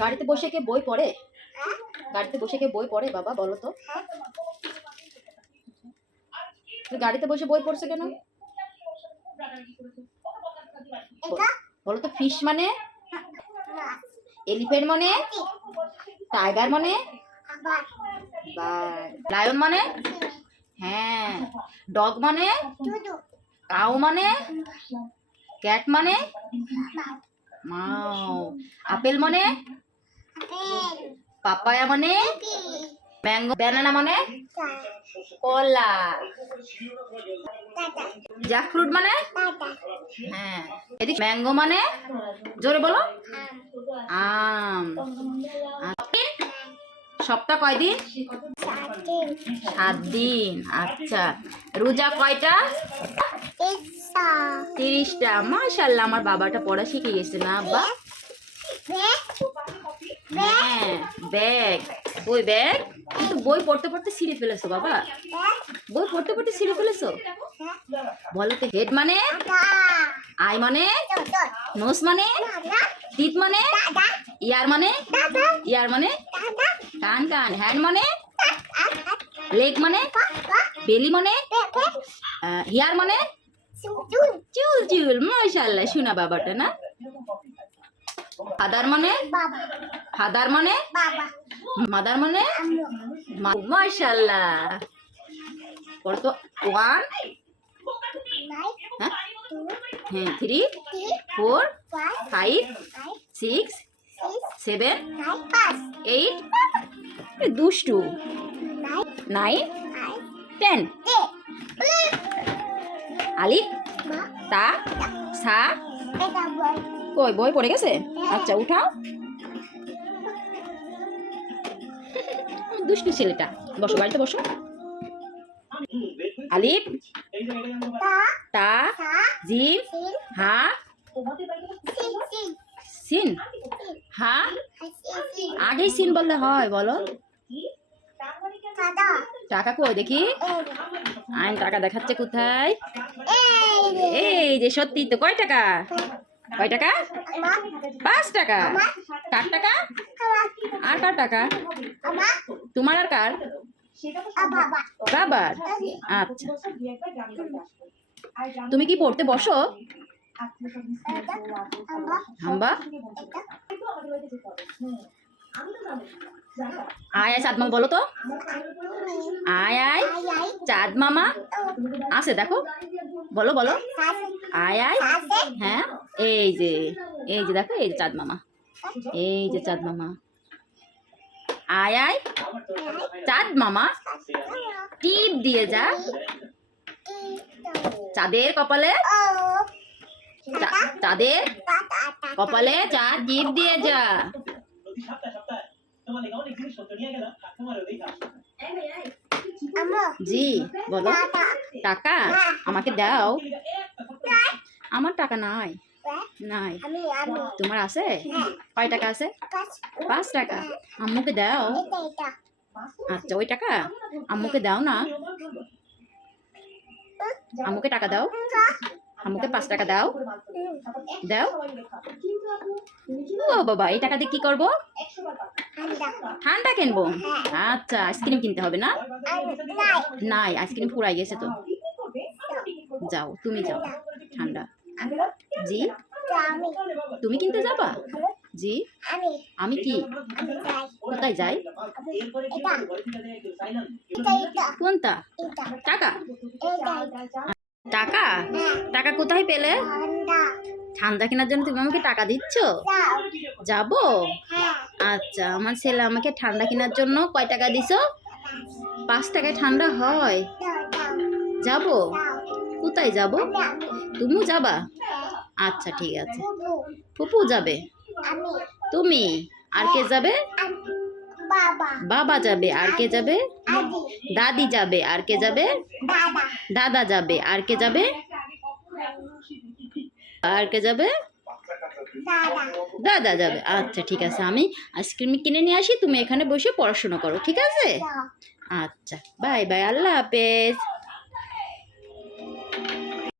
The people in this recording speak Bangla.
গাড়িতে বসে কে বই পড়ে? গাড়িতে বসে কে বই পড়ে বাবা বলো তো? গাড়িতে বসে বই পড়ছে কেন বলো তো? ফিশ মানে, এলিফ্যান্ট মানে, টাইগার মানে, লায়ন মানে, হ্যাঁ, ডগ মানে, কাউ মানে, ক্যাট মানে, মাও, আপেল মানে, পাপায়া মানে, ম্যাঙ্গো, ব্যানানা মানে, কলা, জ্যাকফ্রুট মানে, হ্যাঁ, এদিকে ম্যাঙ্গো মানে, জোরে বলো, আম। সপ্তাহ কয় দিন? 7 দিন। আচ্ছা, রোজা কয়টা? 30টা। মাশাআল্লাহ, আমার বাবাটা পড়া শিখে গেছে না আব্বা? হ্যাঁ, ব্যাগ। ওই ব্যাগ বই পড়তে পড়তে ছিঁড়ে ফেলেছো বাবা? বই পড়তে পড়তে ছিঁড়ে ফেলেছো? বলো তো। হেড মানে, আই মানে, নোজ মানে, টিথ মানে, ইয়ার মানে, ইয়ার মানে, কান কান, হ্যান্ড মানে, লেগ মানে, বেলি মানে, হিয়ার মানে, চুল চুল। মাশাআল্লাহ, শোনা বাবাটা না? ফাদার মানে, ফাদার মানে, মাদার মানে, মাশাআল্লাহ। পড়ো তো। 1, হ্যাঁ, 3, 4, 5, 6, 7, 8, দুষ্টু, 9, 10। আলিফ, তা, সা। কই বই পড়ে গেছে? আচ্ছা, উঠাও। দুষ্টু ছেলেটা। বসো, বাড়িতে বসো। আলিফ, তা, জিম, হা, সিন, হা। আগেই সিন বললে হয়, বলো। টাকা কই দেখি? আইন টাকা দেখাচ্ছে কোথায়? এই যে, সত্যি তো। কয় টাকা? কয় টাকা? 5 টাকা। কার টাকা? আর কার টাকা? তোমার আর কার? বাবার। আচ্ছা, তুমি কি পড়তে বসো? হাম্বা। আয় আয় চাঁদ মামা বলো তো। আয় আয় চাঁদ মামা আছে, দেখো। বলো বলো। আয় আয়। হ্যাঁ, এই যে, এই যে দেখো, এই যে চাঁদ মামা, এই যে চাঁদ মামা। আয় আয় চাঁদ মামা, টিপ দিয়ে যা চাঁদের কপালে, চাঁদের কপালে চাঁদ টিপ দিয়ে যা। জি বলো। টাকা আমাকে দাও। আমার টাকা নাই। নাই। তোমার আছে? কয় টাকা আছে? 5 টাকা। আম্মুকে দাও। আচ্ছা, ওই টাকা আম্মুকে দাও না। আম্মুকে টাকা দাও। আম্মুকে 5 টাকা দাও। দাও। ও বাবা, এই টাকা দিয়ে কি করবো? ঠান্ডা কিনবো। আচ্ছা, আইসক্রিম কিনতে হবে না? নাই, আইসক্রিম ফুরাই গেছে তো। যাও, তুমি যাও। ঠান্ডা। জি, তুমি কিনতে যাবা? জি, আমি কি? কোথায় যাই? কোনটা? টাকা। টাকা? টাকা কোথায় পেলে? ঠান্ডা কেনার জন্য তুমি আমাকে টাকা দিচ্ছ? যাবো। আচ্ছা, আমার ছেলে আমাকে ঠান্ডা কেনার জন্য কয় টাকা দিছো? 5 টাকায় ঠান্ডা হয়? যাবো। কোথায় যাবো? তুমিও যাবা? আচ্ছা, ঠিক আছে। ফুপু যাবে? তুমি? আর কে যাবে? বাবা যাবে। আর কে যাবে? দাদি যাবে। আর কে যাবে? দাদা যাবে। আর কে যাবে? আর কে যাবে? দাদা যাবে। আচ্ছা, ঠিক আছে, আমি আইসক্রিম কিনে নিয়ে আসি, তুমি এখানে বসে পড়াশোনা করো, ঠিক আছে? আচ্ছা, বাই বাই, আল্লাহ হাফেজ।